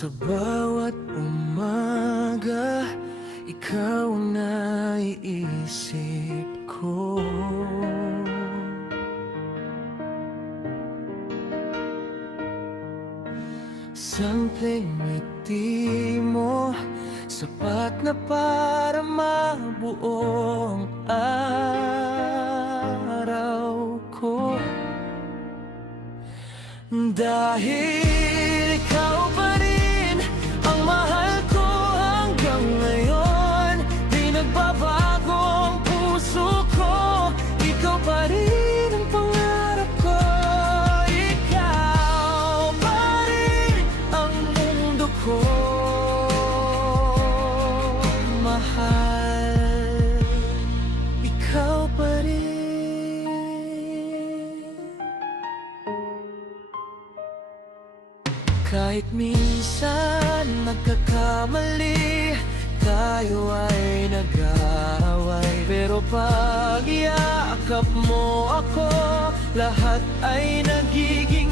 Sa bawat umaga, ikaw ang naiisip ko. Simpleng ngiti mo, sapat na para mabuo ang araw ko. Dahil ikaw pa rin ang mahal ko hanggang ngayon, di nagbabago ang puso ko. Ikaw pa rin ang pangarap ko. Ikaw pa rin ang mundo ko, mahal. Ikaw pa rin. Kahit minsan nagkakamali, tayo ay nag-aaway, pero pag iakap mo ako, lahat ay nagiging